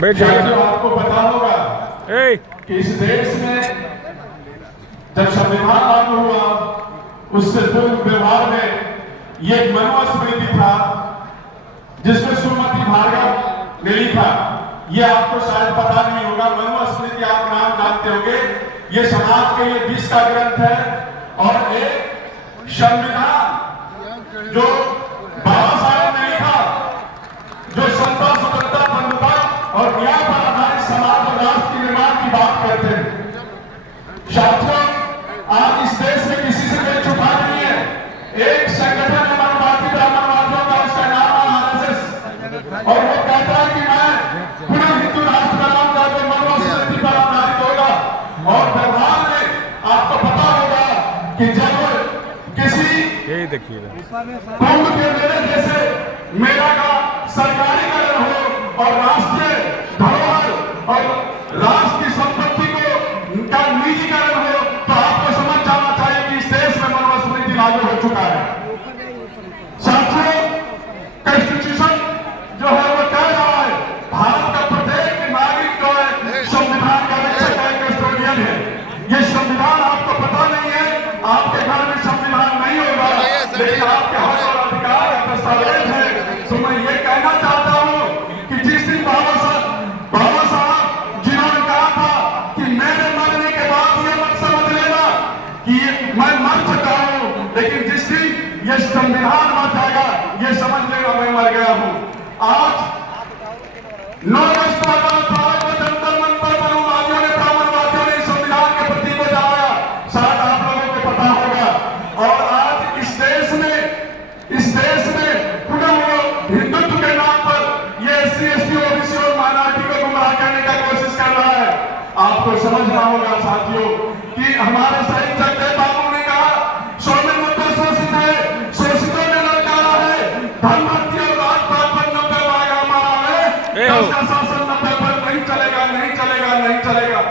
बैठ जाइए। आपको पता होगा कि इस देश में जब संविधान लागू हुआ उससे पूर्व व्यवहार में ये मनुस्मृति था जिसमें सुमति भार्गव ने लिखा। ये आपको शायद पता नहीं होगा। मनुस्मृति आप नाम जानते होंगे। ये समाज के लिए विष का ग्रंथ है और एक संविधान जो बाबा साहब ने लिखा, जो समता स्वतंत्रता बंधुता और न्याय पर आधारित समाज और राष्ट्र के निर्माण की बात करते हैं। साथियों, आज इस देश में किसी से कोई छुपा नहीं है। एक संगठन है मानववादी ब्राह्मणवादियों का, उसका नाम है आरएसएस, और वो कहता है कि मैं पुनः हिंदू राष्ट्र बनाऊंगा जो मनुस्मृति पर आधारित होगा। और व्यवहार में आपको पता होगा कि जब किसी कुंभ के मेले जैसे मेला का सरकारीकरण हो और राष्ट्रीय धरोहर और राष्ट्र की संपत्ति को का निजीकरण हो, तो आपको समझ जाना चाहिए कि इस देश में मनुस्मृति लागू हो चुका है। साथियों, कॉन्स्टिट्यूशन जो है वो कह रहा है भारत का प्रत्येक नागरिक जो है संविधान का रक्षक है, कस्टोडियन है। ये संविधान आपको पता नहीं है, आपके घर में संविधान नहीं होगा, लेकिन आपके हक और अधिकार दस्तावेज है। तो मैं ये कहना चाहता हूं कि जिस दिन बाबा साहब जिन्होंने कहा था कि मेरे मरने के बाद ये मत समझ लेना कि मैं मर चुका हूं, लेकिन जिस दिन ये संविधान मर जाएगा ये समझ लेना मैं मर गया हूं। आज 9 अगस्त 2018 को जंतर मंतर पर उन्मादियों ने ब्राह्मणवादियों ने संविधान के प्रतीक को जलाया, शायद आप लोगों को पता होगा। और आज इस देश में पुनः वो हिंदुत्व के नाम पर ये एससी एसटी ओबीसी और माइनॉरिटी को गुमराह करने का कोशिश कर रहा है। आपको समझना होगा साथियों कि हमारे शहीद जगदेव बाबू ने कहा सोने मुद्दा शोषित है, शोषितों ने ललकारा है, धन भर्ती और राजपाट पर 90 मांगा मारा है, उसका शासन 90 पर नहीं चलेगा, नहीं चलेगा, नहीं चलेगा।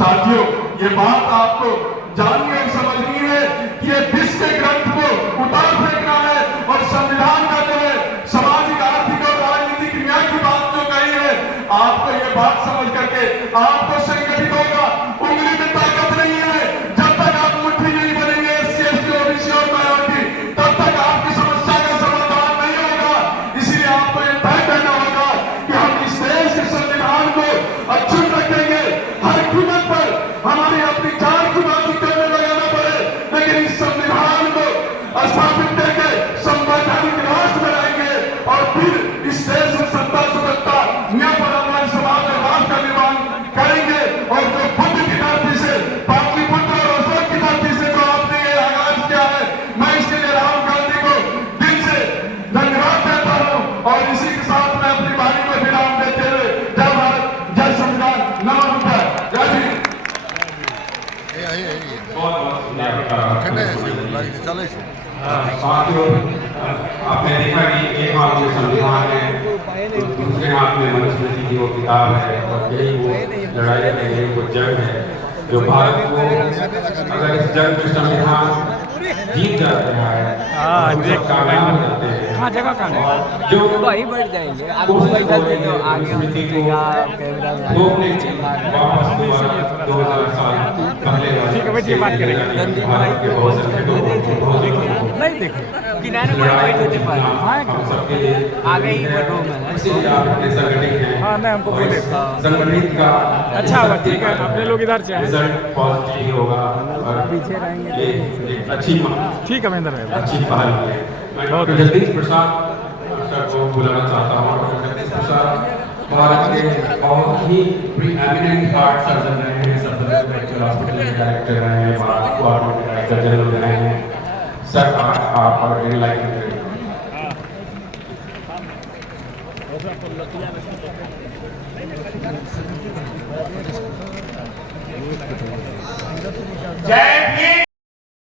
साथियों, ये बात आपको जाननी और समझनी है कि ये विश्व के ग्रंथ को उतार फेंकना है और संविधान का जो है सामाजिक आर्थिक और राजनीतिक न्याय की बात जो कही है, आपको ये बात समझ करके आपको संगठित होगा। उंगली में ताकत नहीं है, जब तक आप मुट्ठी नहीं बनेंगे एससी एसटी ओबीसी और माइनॉरिटी, तब तक आपकी समस्या का समाधान नहीं होगा। इसलिए आपको ये तय करना होगा कि हम इस देश के संविधान को अक्षुण्ण रखेंगे। हर कीमत पर हमारी अपनी जान की बाजी करने लगाना पड़े, लेकिन इस संविधान को स्थापित करके संवैधानिक राष्ट्र बनाएंगे और फिर इस देश में सत्ता स्वतंत्रता न्याय पर आधारित समाज और राष्ट्र का निर्माण करेंगे। और जो बुद्ध की धरती से, पाटलिपुत्र और अशोक की धरती से जो आपने ये आगाज किया है, मैं इसके लिए राहुल गांधी को दिल से धन्यवाद देता हूँ। और इसी के साथ मैं अपनी वाणी को विराम देते हुए जय भारत, जय संविधान, नमो बुद्धाय, जय हिंद। आपने देखा कि एक हाथ में संविधान है तो दूसरे हाथ में मनुस्मृति की वो किताब है, और यही वो लड़ाई है, यही वो जंग है जो भारत को, अगर इस जंग में संविधान जीत जाते हैं, कामयाब हो जाते हैं, जगह कहाँ जो वही बढ़ जाएंगे। मनुस्मृति को रोकने की वापस दोबारा 2000 साल पहले बात करेंगे। भारत के बहुत संकटों नहीं देखे हम सबके लिए आगे ही बेडरूम है, इसीलिए आप अपने संगठित हैं। हाँ नहीं हमको बोले संगठित का अच्छा हुआ, ठीक है अपने लोग इधर से आए। रिजल्ट पॉजिटिव होगा और पीछे रहेंगे, एक अच्छी ठीक है महेंद्र भाई, अच्छी पहल है। मैं डॉक्टर जगदीश प्रसाद सर को बुलाना चाहता हूँ। डॉक्टर जगदीश प्रसाद भारत के बहुत ही प्रीएमिनेंट हार्ट सर्जन रहे हैं, सब हॉस्पिटल के डायरेक्टर रहे हैं, वार्ड के डायरेक्टर जनरल रहे हैं। सर आप और एनलाइटन जय भीम।